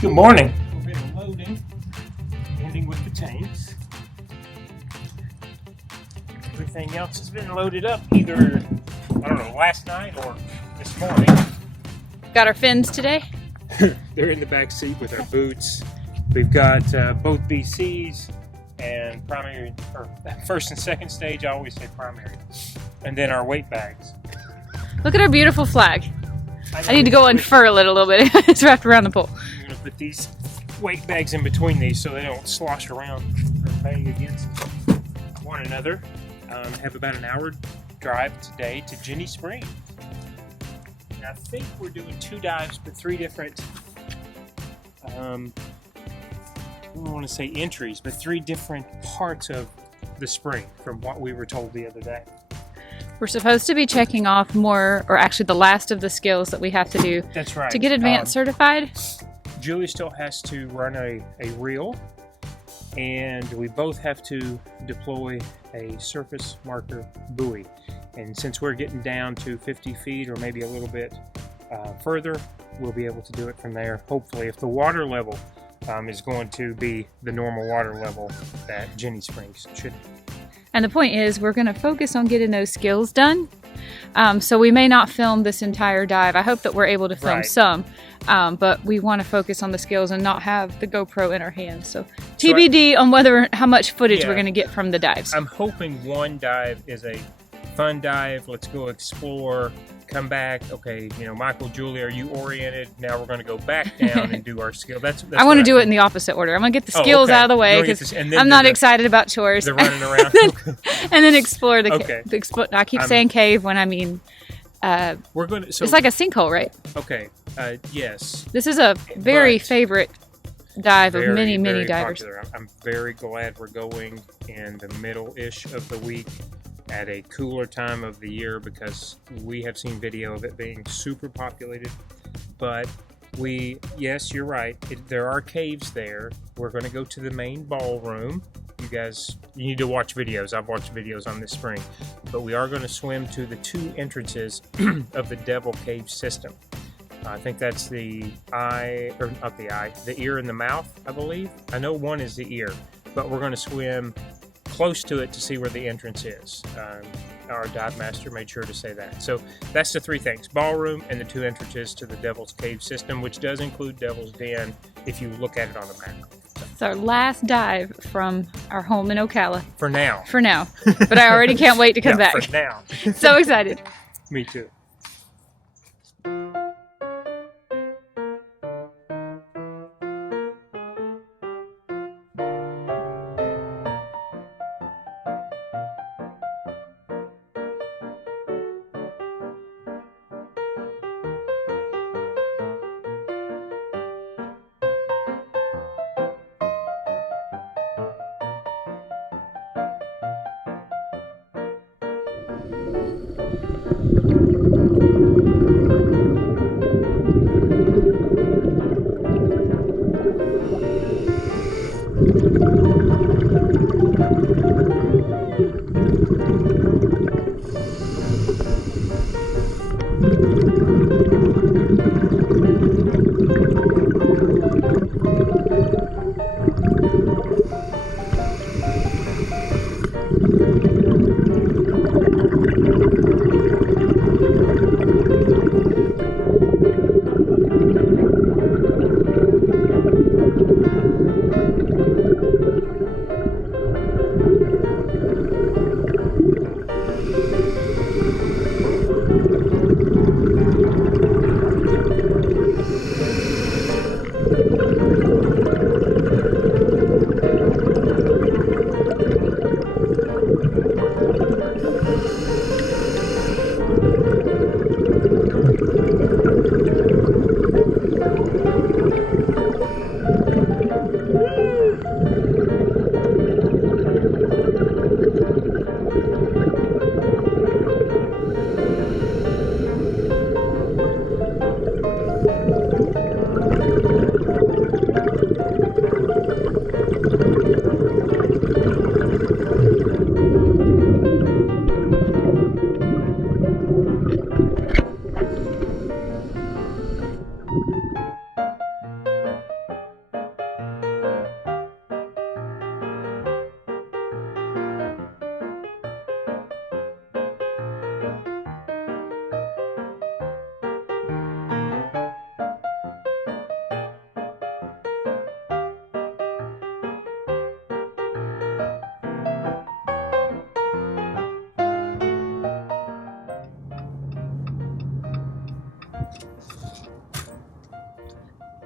Good morning. We've been loading, ending with the tanks. Everything else has been loaded up either, I don't know, last night or this morning. Got our fins today? They're in the back seat with our boots. We've got both BCs and primary, or first and second stage, I always say primary. And then our weight bags. Look at our beautiful flag. I need to go unfurl it a little bit. It's wrapped around the pole. I'm going to put these weight bags in between these so they don't slosh around or bang against one another. Have about an hour drive today to Ginnie Springs. And I think we're doing 2 dives, but 3 different, I don't want to say entries, but 3 different parts of the spring from what we were told the other day. We're supposed to be checking off more, or actually the last of the skills that we have to do. That's right. To get advanced certified. Julie still has to run a reel, and we both have to deploy a surface marker buoy. And since we're getting down to 50 feet or maybe a little bit further, we'll be able to do it from there. Hopefully, if the water level is going to be the normal water level that Ginnie Springs should be. And the point is, we're going to focus on getting those skills done. So we may not film this entire dive. I hope that we're able to film some, but we want to focus on the skills and not have the GoPro in our hands. So TBD on how much footage we're going to get from the dives. I'm hoping one dive is a fun dive. Let's go explore, come back. Okay, you know, Michael, Julie, are you oriented? Now we're going to go back down and do our skill. That's I want to do it in the opposite order. I'm going to get the skills out of the way because I'm not excited about chores. They're running around. And then explore the cave. I keep saying cave when I mean we're going to. So, it's like a sinkhole, right? Okay. Yes. This is a very favorite dive of many divers. Popular. I'm very glad we're going in the middle-ish of the week at a cooler time of the year because we have seen video of it being super populated. But yes, you're right. There are caves there. We're going to go to the main ballroom. You need to watch videos. I've watched videos on this spring. But we are going to swim to the 2 entrances of the Devil Cave system. I think that's the ear and the mouth, I believe. I know one is the ear, but we're going to swim close to it to see where the entrance is. Our dive master made sure to say that. So that's the 3 things: ballroom and the 2 entrances to the Devil's Cave system, which does include Devil's Den if you look at it on the map. It's our last dive from our home in Ocala. For now. For now. But I already can't wait to come back. For now. So excited. Me too.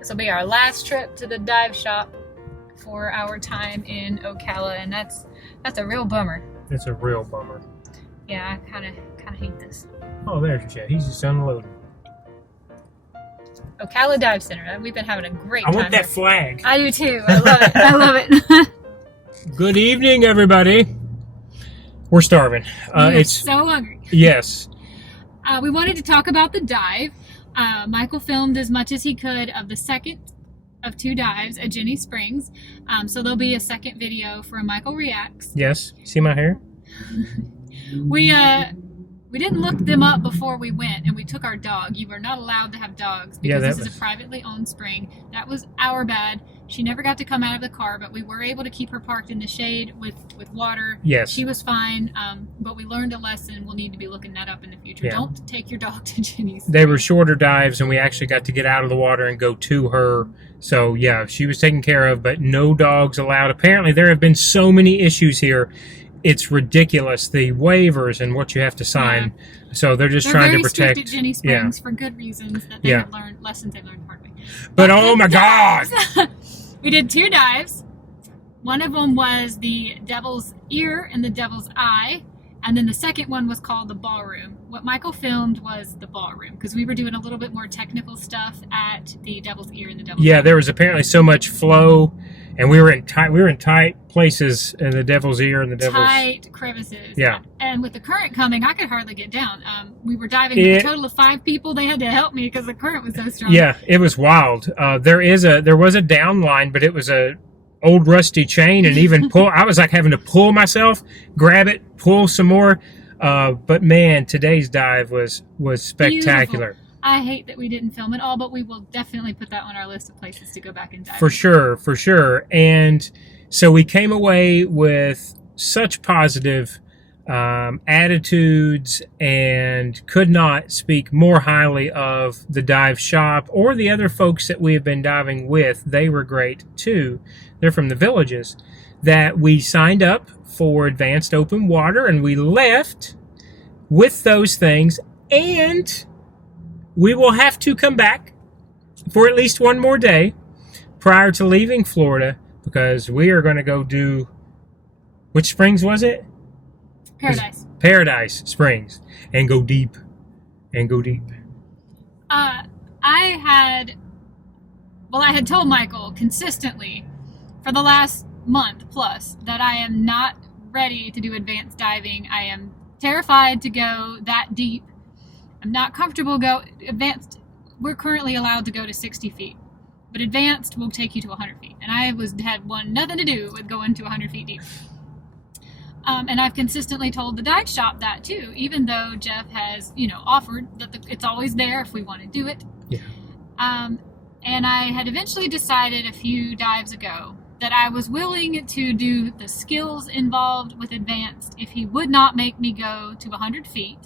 This will be our last trip to the dive shop for our time in Ocala, and that's a real bummer. It's a real bummer. Yeah, I kind of hate this. Oh, there's your shed. He's just unloading. Ocala Dive Center. We've been having a great time. I want that here. flag. I do too. I love it. I love it. Good evening, everybody. We're starving. It's so hungry. Yes. We wanted to talk about the dive. Michael filmed as much as he could of the second of 2 dives at Ginnie Springs. So there'll be a second video for Michael Reacts. Yes. See my hair? We didn't look them up before we went, and we took our dog. You were not allowed to have dogs because this is a privately owned spring. That was our bad. She never got to come out of the car, but we were able to keep her parked in the shade with water. Yes. She was fine, but we learned a lesson. We'll need to be looking that up in the future. Yeah. Don't take your dog to Ginnie's. They were shorter dives, and we actually got to get out of the water and go to her. So, yeah, she was taken care of, but no dogs allowed. Apparently, there have been so many issues here. It's ridiculous, the waivers and what you have to sign. Yeah. So they're trying to protect. They're very strict at Ginnie Springs for good reasons that they have learned, lessons they've learned the hard way. But oh my God! We did 2 dives. One of them was the Devil's Ear and the Devil's Eye, and then the second one was called the Ballroom. What Michael filmed was the Ballroom, because we were doing a little bit more technical stuff at the Devil's Ear and the Devil's Eye. Yeah, there was apparently so much flow, and we were in tight places in the Devil's Ear and the Devil's... Tight crevices. Yeah. And with the current coming, I could hardly get down. We were diving with a total of 5 people. They had to help me because the current was so strong. Yeah, it was wild. There was a down line, but it was a old rusty chain, and even pull. I was like having to pull myself, grab it, pull some more. But man, today's dive was spectacular. Beautiful. I hate that we didn't film it all, but we will definitely put that on our list of places to go back and dive. For sure. And so we came away with such positive attitudes and could not speak more highly of the dive shop or the other folks that we have been diving with. They were great too. They're from the villages. That we signed up for advanced open water, and we left with those things, and we will have to come back for at least one more day prior to leaving Florida, because we are going to go do, which springs was it? Paradise Springs, and go deep. I had told Michael consistently for the last month plus that I am not ready to do advanced diving. I am terrified to go that deep. I'm not comfortable advanced. We're currently allowed to go to 60 feet, but advanced will take you to 100 feet. And I had nothing to do with going to 100 feet deep. And I've consistently told the dive shop that too, even though Jeff has, offered that it's always there if we want to do it. Yeah. And I had eventually decided a few dives ago that I was willing to do the skills involved with advanced if he would not make me go to 100 feet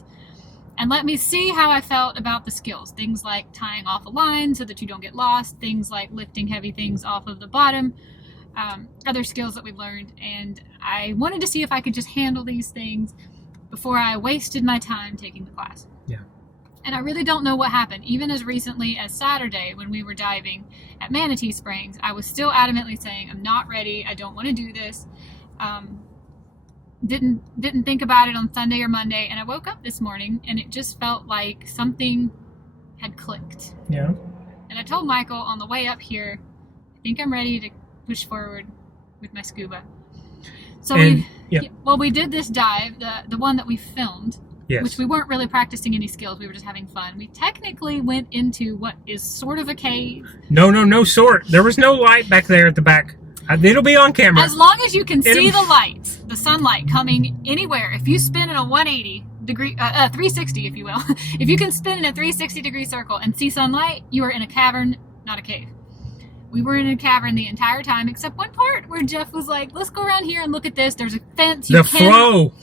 and let me see how I felt about the skills. Things like tying off a line so that you don't get lost, things like lifting heavy things off of the bottom, other skills that we've learned. And I wanted to see if I could just handle these things before I wasted my time taking the class. Yeah. And I really don't know what happened. Even as recently as Saturday when we were diving at Manatee Springs, I was still adamantly saying, I'm not ready. I don't want to do this. Didn't think about it on Sunday or Monday. And I woke up this morning and it just felt like something had clicked. Yeah. And I told Michael on the way up here, I think I'm ready to push forward with my scuba. So we did this dive, the one that we filmed. Yes. Which we weren't really practicing any skills. We were just having fun. We technically went into what is sort of a cave. No sort. There was no light back there at the back. It'll be on camera. As long as you can see the light, the sunlight coming anywhere. If you spin in a 360, if you will. If you can spin in a 360-degree circle and see sunlight, you are in a cavern, not a cave. We were in a cavern the entire time, except one part where Jeff was like, let's go around here and look at this. There's a fence. Flow.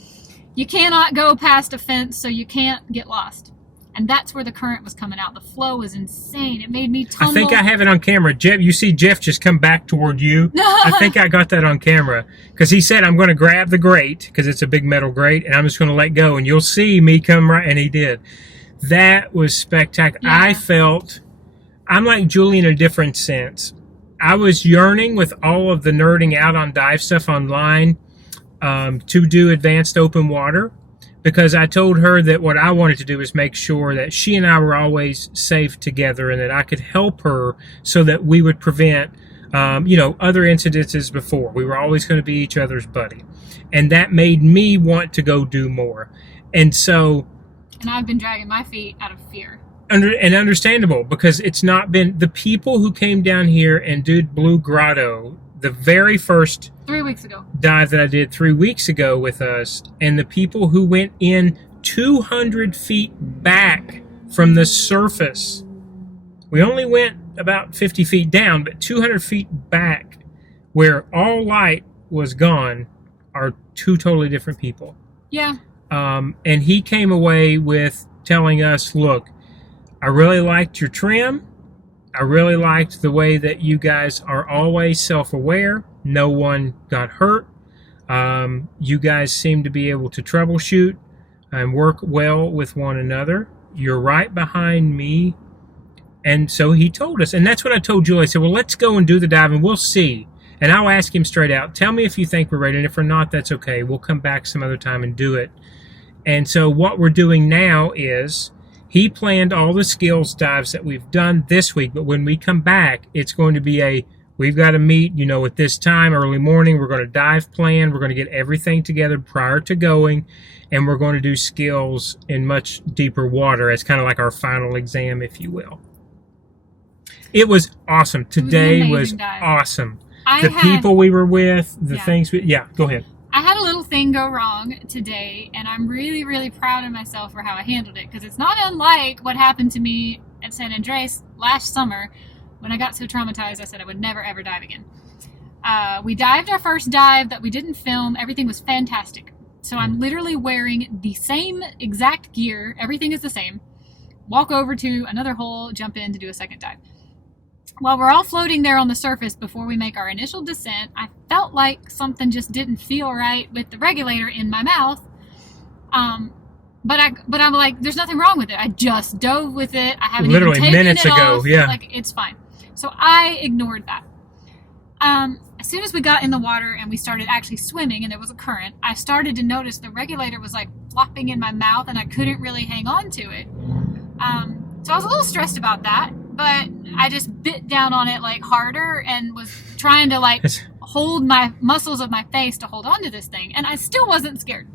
You cannot go past a fence, so you can't get lost. And that's where the current was coming out. The flow was insane. It made me tumble. I think I have it on camera. Jeff, you see Jeff just come back toward you. I think I got that on camera. Because he said, I'm going to grab the grate, because it's a big metal grate, and I'm just going to let go. And you'll see me come right. And he did. That was spectacular. Yeah. I'm like Julie in a different sense. I was yearning with all of the nerding out on dive stuff online to do advanced open water, because I told her that what I wanted to do is make sure that she and I were always safe together and that I could help her so that we would prevent, other incidences before. We were always going to be each other's buddy. And that made me want to go do more. And so... And I've been dragging my feet out of fear. And understandable, because it's not been... The people who came down here and did Blue Grotto, the very first 3 weeks ago dive that I did 3 weeks ago with us, and the people who went in 200 feet back from the surface. We only went about 50 feet down, but 200 feet back where all light was gone are two totally different people. Yeah. And he came away with telling us, look, I really liked your trim. I really liked the way that you guys are always self-aware. No one got hurt. You guys seem to be able to troubleshoot and work well with one another. You're right behind me. And so he told us, and that's what I told Julie. I said, well, let's go and do the dive and we'll see. And I'll ask him straight out, tell me if you think we're ready. And if we're not, that's okay. We'll come back some other time and do it. And so what we're doing now is... He planned all the skills dives that we've done this week, but when we come back, it's going to be we've got to meet, at this time, early morning. We're going to dive plan. We're going to get everything together prior to going, and we're going to do skills in much deeper water as kind of like our final exam, if you will. It was awesome. Today was awesome. People we were with, things go ahead. I had a little thing go wrong today, and I'm really, really proud of myself for how I handled it, because it's not unlike what happened to me at San Andres last summer when I got so traumatized I said I would never, ever dive again. We dived our first dive that we didn't film. Everything was fantastic. So I'm literally wearing the same exact gear. Everything is the same. Walk over to another hole, jump in to do a second dive. While we're all floating there on the surface before we make our initial descent, I felt like something just didn't feel right with the regulator in my mouth. But I'm like, there's nothing wrong with it. I just dove with it. I haven't literally even taken minutes it ago. off. Yeah, like it's fine. So I ignored that. As soon as we got in the water and we started actually swimming and there was a current, I started to notice the regulator was like flopping in my mouth and I couldn't really hang on to it. So I was a little stressed about that. But I just bit down on it like harder and was trying to like hold my muscles of my face to hold on to this thing. And I still wasn't scared.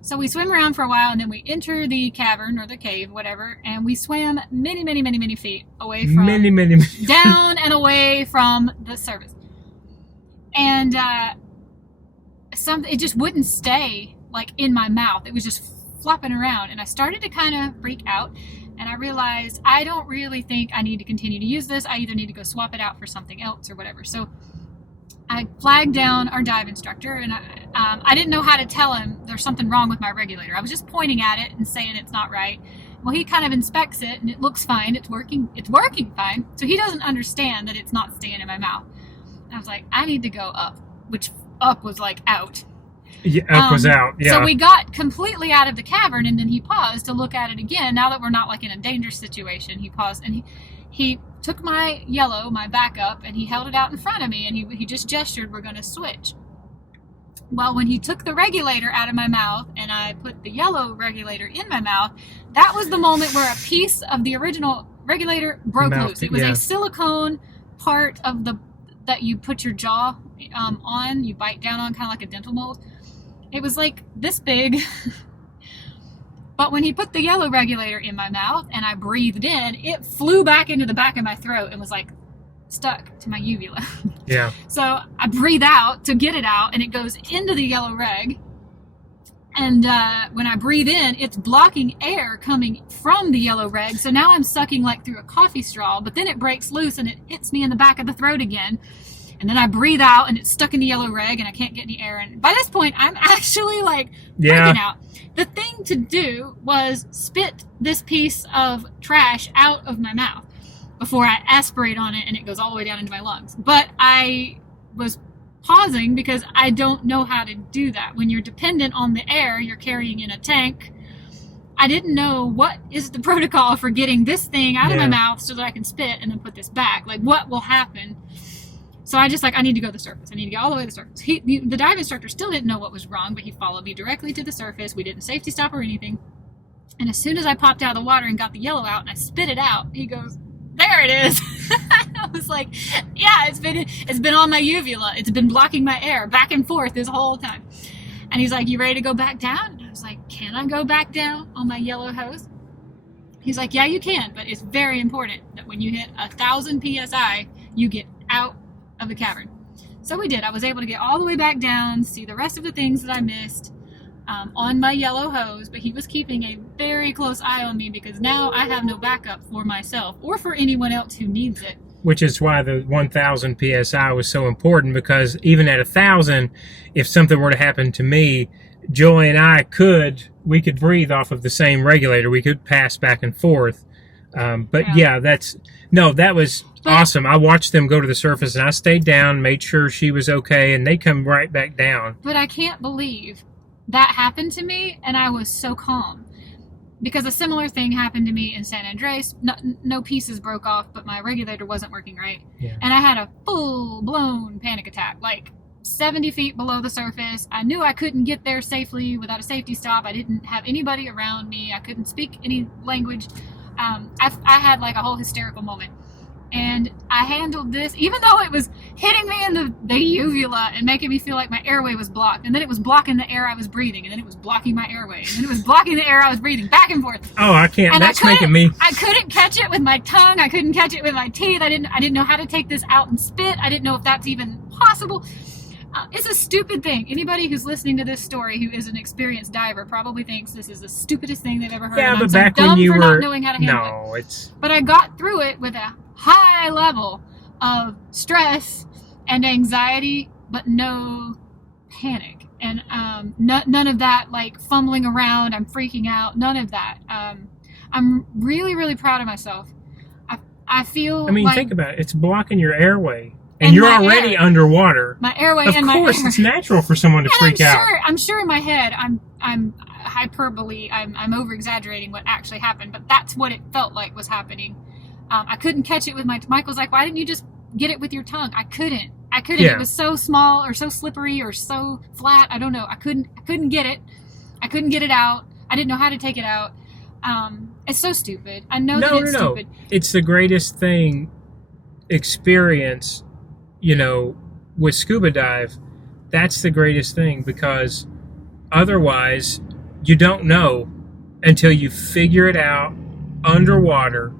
So we swim around for a while and then we enter the cavern or the cave, whatever. And we swam many, many, many, many feet away from down and away from the surface. And it just wouldn't stay like in my mouth. It was just flopping around. And I started to kind of freak out. And I realized I don't really think I need to continue to use this. I either need to go swap it out for something else or whatever. So I flagged down our dive instructor, and I didn't know how to tell him there's something wrong with my regulator. I was just pointing at it and saying it's not right. Well, he kind of inspects it, and it looks fine. It's working fine. So he doesn't understand that it's not staying in my mouth. And I was like, I need to go up, which up was like out. Yeah, up was out, yeah. So we got completely out of the cavern, and then he paused to look at it again. Now that we're not like in a dangerous situation, he paused, and he took my backup, and he held it out in front of me, and he just gestured, we're going to switch. Well, when he took the regulator out of my mouth, and I put the yellow regulator in my mouth, that was the moment where a piece of the original regulator broke loose. It was a silicone part of that you put your jaw on, you bite down on, kind of like a dental mold. It was like this big. But when he put the yellow regulator in my mouth and I breathed in, it flew back into the back of my throat and was like stuck to my uvula. Yeah. So I breathe out to get it out, and it goes into the yellow reg. And when I breathe in, it's blocking air coming from the yellow reg. So now I'm sucking like through a coffee straw, but then it breaks loose and it hits me in the back of the throat again. And then I breathe out and it's stuck in the yellow reg and I can't get any air in. By this point, I'm actually like freaking out. The thing to do was spit this piece of trash out of my mouth before I aspirate on it and it goes all the way down into my lungs. But I was pausing because I don't know how to do that. When you're dependent on the air you're carrying in a tank, I didn't know what is the protocol for getting this thing out of my mouth so that I can spit and then put this back. Like, what will happen? So I just I need to go to the surface. I need to get all the way to the surface. The dive instructor still didn't know what was wrong, but he followed me directly to the surface. We didn't safety stop or anything. And as soon as I popped out of the water and got the yellow out and I spit it out, he goes, "There it is." I was like, yeah, it's been on my uvula. It's been blocking my air back and forth this whole time. And he's like, "You ready to go back down?" And I was like, "Can I go back down on my yellow hose?" He's like, "Yeah, you can, but it's very important that when you hit 1,000 PSI, you get out of the cavern." So we did. I was able to get all the way back down, see the rest of the things that I missed on my yellow hose, but he was keeping a very close eye on me because now I have no backup for myself or for anyone else who needs it. Which is why the 1,000 PSI was so important, because even at 1,000, if something were to happen to me, Joy and I we could breathe off of the same regulator. We could pass back and forth. That was awesome. I watched them go to the surface, and I stayed down, made sure she was okay, and they come right back down. But I can't believe that happened to me, and I was so calm. Because a similar thing happened to me in San Andreas. No pieces broke off, but my regulator wasn't working right. Yeah. And I had a full-blown panic attack, like 70 feet below the surface. I knew I couldn't get there safely without a safety stop. I didn't have anybody around me. I couldn't speak any language. I had like a whole hysterical moment. And I handled this, even though it was hitting me in the uvula and making me feel like my airway was blocked. And then it was blocking the air I was breathing. And then it was blocking my airway. And then it was blocking the air I was breathing, back and forth. Oh, I can't. And that's making me... I couldn't catch it with my tongue. I couldn't catch it with my teeth. I didn't know how to take this out and spit. I didn't know if that's even possible. It's a stupid thing. Anybody who's listening to this story who is an experienced diver probably thinks this is the stupidest thing they've ever heard. Yeah, and but I'm back so dumb when you for were... not knowing how to handle it. But I got through it with a high level of stress and anxiety, but no panic. And none of that, like, fumbling around, I'm freaking out, none of that. I'm really, really proud of myself. I feel think about it. It's blocking your airway. And you're already underwater. My airway and my air. Of course, it's natural for someone to freak out. I'm sure in my head, I'm hyperbole. I'm over exaggerating what actually happened, but that's what it felt like was happening. I couldn't catch it with Michael's like, "Why didn't you just get it with your tongue?" I couldn't. Yeah. It was so small or so slippery or so flat. I don't know. I couldn't get it. I couldn't get it out. I didn't know how to take it out. It's so stupid. I know that it's stupid. It's the greatest thing experience. With scuba dive, that's the greatest thing, because otherwise you don't know until you figure it out underwater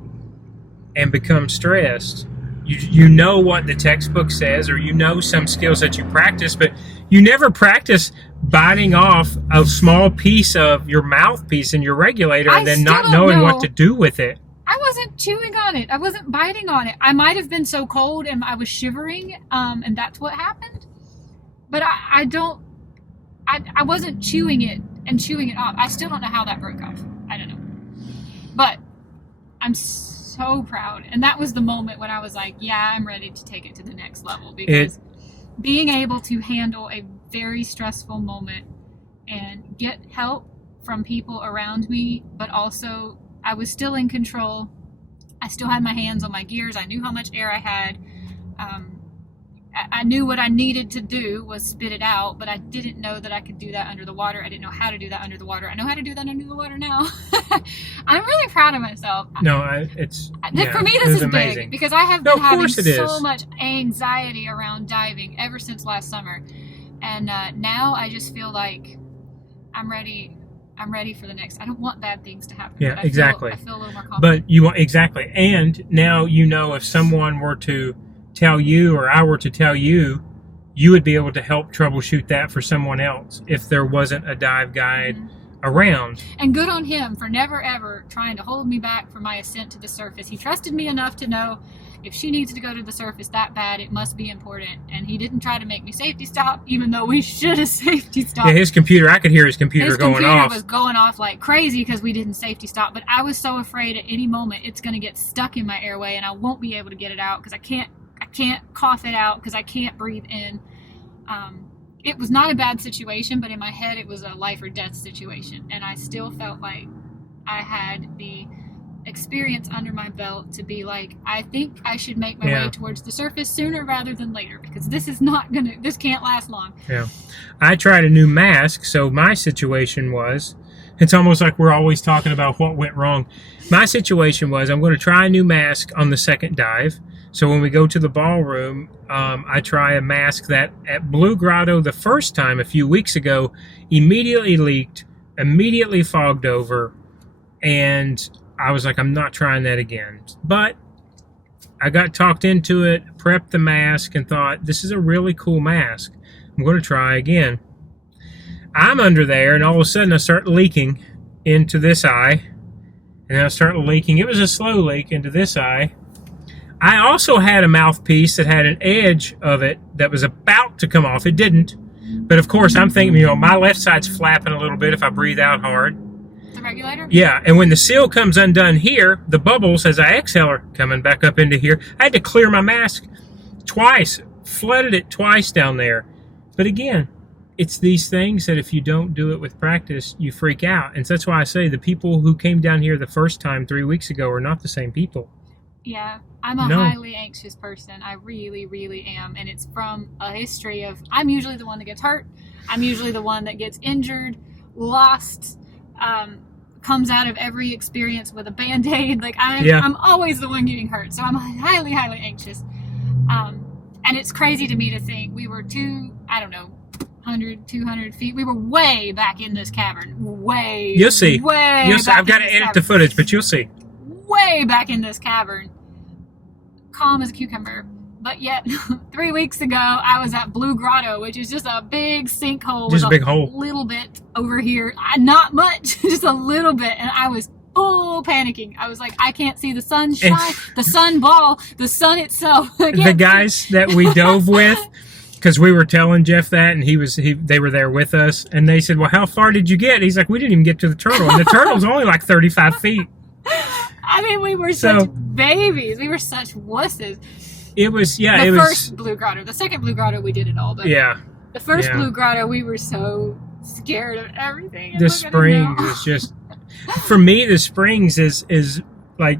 and become stressed. You know what the textbook says, or some skills that you practice, but you never practice biting off a small piece of your mouthpiece in your regulator and then not knowing what to do with it. I wasn't chewing on it. I wasn't biting on it. I might have been so cold and I was shivering, and that's what happened. But I wasn't chewing it off. I still don't know how that broke off. I don't know. But I'm so proud. And that was the moment when I was like, yeah, I'm ready to take it to the next level. Because being able to handle a very stressful moment and get help from people around me, but also I was still in control. I still had my hands on my gears. I knew how much air I had. I knew what I needed to do was spit it out, but I didn't know that I could do that under the water. I didn't know how to do that under the water. I know how to do that under the water now. I'm really proud of myself. No, for me, this is amazing. Big because I have been having so much anxiety around diving ever since last summer. And now I just feel like I'm ready for the next. I don't want bad things to happen. Yeah, but exactly. I feel a little more confident. But you want exactly. And now if someone were to tell you, or I were to tell you, you would be able to help troubleshoot that for someone else if there wasn't a dive guide around. And good on him for never ever trying to hold me back from my ascent to the surface. He trusted me enough to know if she needs to go to the surface that bad, it must be important. And he didn't try to make me safety stop, even though we should have safety stopped. Yeah, his computer, I could hear his computer going off. His computer was going off like crazy because we didn't safety stop. But I was so afraid at any moment it's going to get stuck in my airway and I won't be able to get it out because I can't cough it out because I can't breathe in. It was not a bad situation, but in my head it was a life or death situation. And I still felt like I had the experience under my belt to be like, I think I should make my way towards the surface sooner rather than later, because this can't last long. Yeah. I tried a new mask, so my situation was, it's almost like we're always talking about what went wrong. My situation was, I'm going to try a new mask on the second dive. So when we go to the ballroom, I try a mask that at Blue Grotto the first time a few weeks ago immediately leaked, immediately fogged over, and I was like, I'm not trying that again. But I got talked into it, prepped the mask, and thought, this is a really cool mask. I'm going to try again. I'm under there, and all of a sudden I start leaking into this eye. And I start leaking. It was a slow leak into this eye. I also had a mouthpiece that had an edge of it that was about to come off. It didn't. But of course, I'm thinking, my left side's flapping a little bit if I breathe out hard. The regulator? Yeah, and when the seal comes undone here, the bubbles, as I exhale, are coming back up into here. I had to clear my mask twice, flooded it twice down there. But again, it's these things that if you don't do it with practice, you freak out. And so that's why I say the people who came down here the first time 3 weeks ago are not the same people. Yeah, I'm a highly anxious person. I really, really am. And it's from a history of, I'm usually the one that gets hurt. I'm usually the one that gets injured, lost, comes out of every experience with a Band-Aid. Like, I'm always the one getting hurt. So I'm highly, highly anxious. And it's crazy to me to think we were 200 feet. We were way back in this cavern. You'll see. You'll see. I've got to edit the footage, but you'll see. Way back in this cavern. Calm as a cucumber. But yet, 3 weeks ago, I was at Blue Grotto, which is just a big sinkhole. Just a big hole. Little bit over here. Not much, just a little bit. And I was panicking. I was like, I can't see the sun shine, the sun ball, the sun itself. The guys that we dove with, because we were telling Jeff that, and they were there with us, and they said, well, how far did you get? He's like, we didn't even get to the turtle. And the turtle's only like 35 feet. I mean, we were such babies. We were such wusses. It was, the first Blue Grotto. The second Blue Grotto, we did it all. But the first Blue Grotto, we were so scared of everything. The springs is just, for me, the springs is like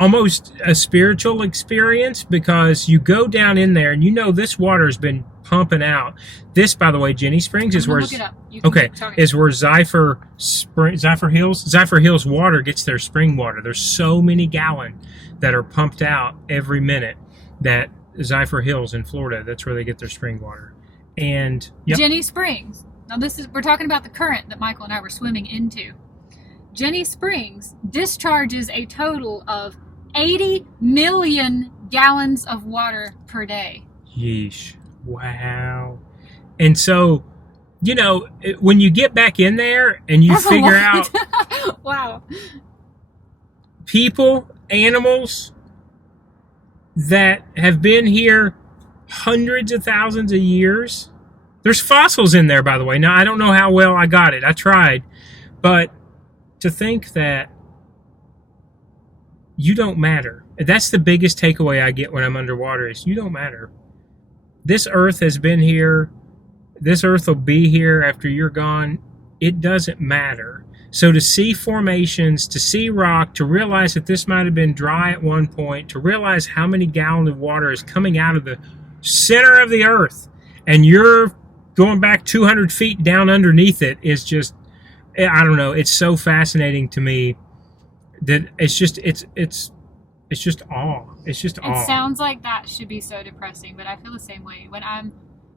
almost a spiritual experience, because you go down in there and this water has been pumping out. This, by the way, Ginnie Springs is where is where Zephyr Hills water gets their spring water. There's so many gallons that are pumped out every minute that Zephyr Hills in Florida, that's where they get their spring water. And Ginnie Springs. Now we're talking about the current that Michael and I were swimming into. Ginnie Springs discharges a total of 80 million gallons of water per day. Yeesh. Wow. And so, when you get back in there and you figure out wow, people, animals that have been here hundreds of thousands of years. There's fossils in there, by the way. Now, I don't know how well I got it. I tried. But to think that you don't matter. That's the biggest takeaway I get when I'm underwater is you don't matter. This earth has been here. This earth will be here after you're gone. It doesn't matter. So to see formations, to see rock, to realize that this might have been dry at one point, to realize how many gallons of water is coming out of the center of the earth, and you're going back 200 feet down underneath it is just, I don't know, it's so fascinating to me that it's just awe. It's just awe. It sounds like that should be so depressing, but I feel the same way.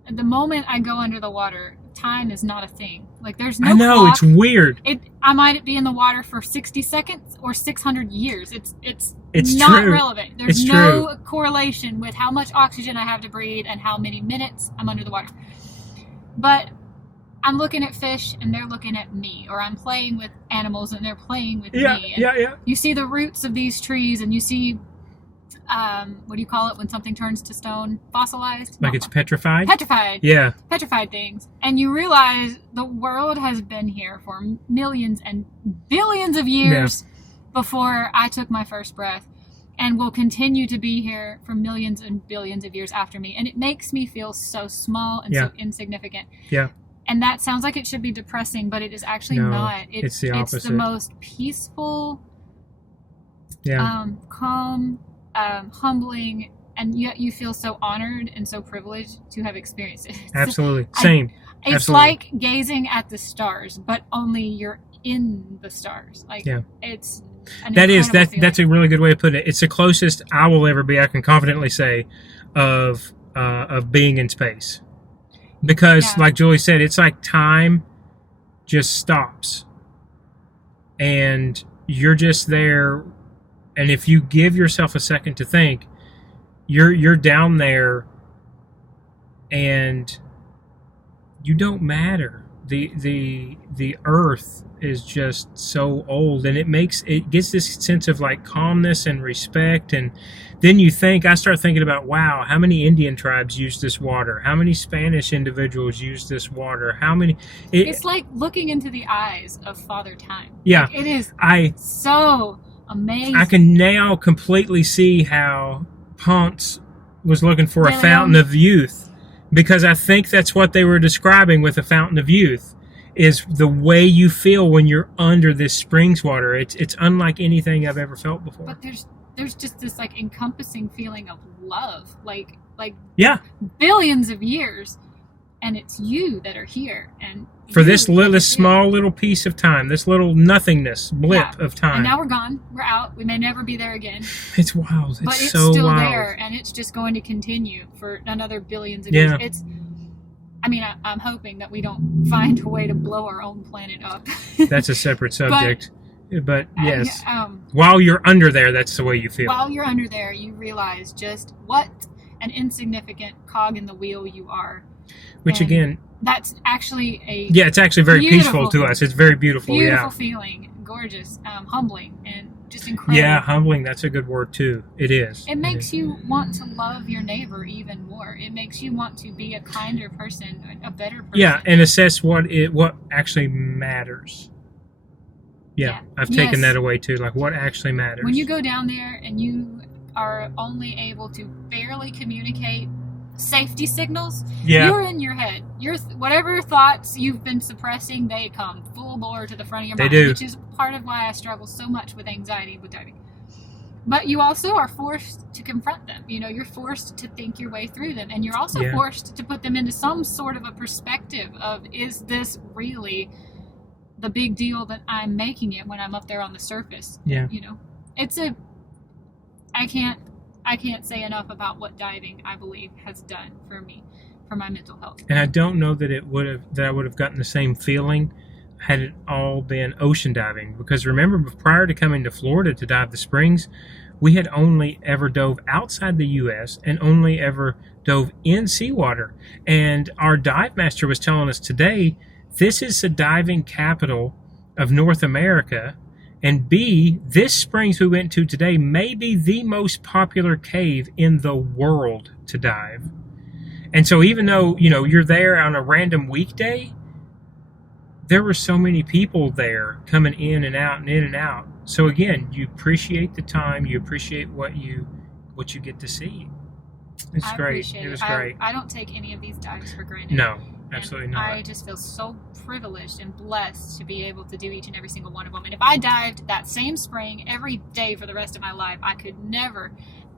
The moment I go under the water, time is not a thing. Like, there's no clock. It's weird. I might be in the water for 60 seconds or 600 years. It's not true. Relevant. There's no correlation with how much oxygen I have to breathe and how many minutes I'm under the water. But I'm looking at fish and they're looking at me, or I'm playing with animals and they're playing with me. And you see the roots of these trees, and you see, what do you call it when something turns to stone? Fossilized? Like it's petrified? Petrified. Yeah. Petrified things. And you realize the world has been here for millions and billions of years before I took my first breath, and will continue to be here for millions and billions of years after me. And it makes me feel so small and so insignificant. Yeah. And that sounds like it should be depressing, but it is actually not. It's the opposite. It's the most peaceful, calm, humbling, and yet you feel so honored and so privileged to have experienced it. Absolutely. Same. It's Absolutely. like gazing at the stars, but only you're in the stars. Like, it's that's a really good way to put it. It's the closest I will ever be, I can confidently say, of being in space. Because, like Julie said, it's like time just stops. And you're just there. And if you give yourself a second to think, you're down there and you don't matter. The earth is just so old, and it gets this sense of like calmness and respect. And then I start thinking about, wow, how many Indian tribes use this water? How many Spanish individuals use this water? How many? It's like looking into the eyes of Father Time. Yeah, like, it is. So amazing. I can now completely see how Ponce was looking for a fountain of youth, because I think that's what they were describing with a fountain of youth, is the way you feel when you're under this springs water. It's unlike anything I've ever felt before. But there's just this like encompassing feeling of love, like billions of years, and it's you that are here, and for this small little piece of time, this little nothingness blip of time. And now we're gone. We're out. We may never be there again. It's wild. But it's so still wild. there, and it's just going to continue for another billions of years. I'm hoping that we don't find a way to blow our own planet up. That's a separate subject. But yes, while you're under there, that's the way you feel. While you're under there, you realize just what an insignificant cog in the wheel you are. Which again, that's actually it's actually very peaceful to us. It's very beautiful. Beautiful feeling, gorgeous, humbling, and just incredible. Yeah, humbling. That's a good word too. It is. It makes you want to love your neighbor even more. It makes you want to be a kinder person, a better person. Yeah, and assess what actually matters. Yeah, I've taken that away too. Like, what actually matters. When you go down there and you are only able to barely communicate safety signals, you're in your head. Whatever thoughts you've been suppressing, they come full bore to the front of your mind, which is part of why I struggle so much with anxiety with diving. But you also are forced to confront them. You're forced to think your way through them, and you're also forced to put them into some sort of a perspective of, is this really the big deal that I'm making it when I'm up there on the surface? It's I can't say enough about what diving, I believe, has done for me, for my mental health. And I don't know that I would have gotten the same feeling had it all been ocean diving. Because remember, prior to coming to Florida to dive the springs, we had only ever dove outside the U.S. and only ever dove in seawater. And our dive master was telling us today, this is the diving capital of North America. And B, this springs we went to today may be the most popular cave in the world to dive. And so even though, you're there on a random weekday, there were so many people there coming in and out and in and out. So again, you appreciate the time, you appreciate what you get to see. It's great. It was great. I don't take any of these dives for granted. No. Absolutely not. I just feel so privileged and blessed to be able to do each and every single one of them. And if I dived that same spring every day for the rest of my life, I could never,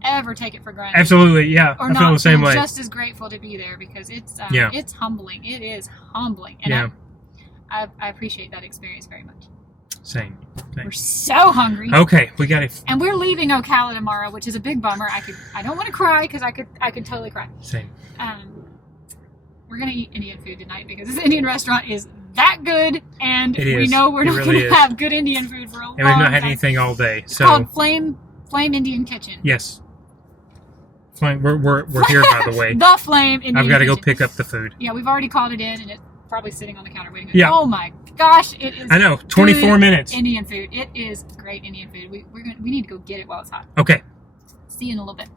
ever take it for granted. Absolutely, yeah. I feel the same way. Just as grateful to be there, because it's humbling. It is humbling, and I appreciate that experience very much. Same. We're so hungry. Okay, we got it. And we're leaving Ocala tomorrow, which is a big bummer. I don't want to cry, because I could totally cry. Same. We're going to eat Indian food tonight, because this Indian restaurant is that good, and we know we're not going to have good Indian food for a long time. And we've not had anything all day. It's called Flame Indian Kitchen. Yes. Flame. We're here, by the way. The Flame Indian Kitchen. I've got to go pick up the food. Yeah, we've already called it in, and it's probably sitting on the counter waiting. Yeah. Oh my gosh, it is. I know. 24 minutes. Indian food. It is great Indian food. We need to go get it while it's hot. Okay. See you in a little bit.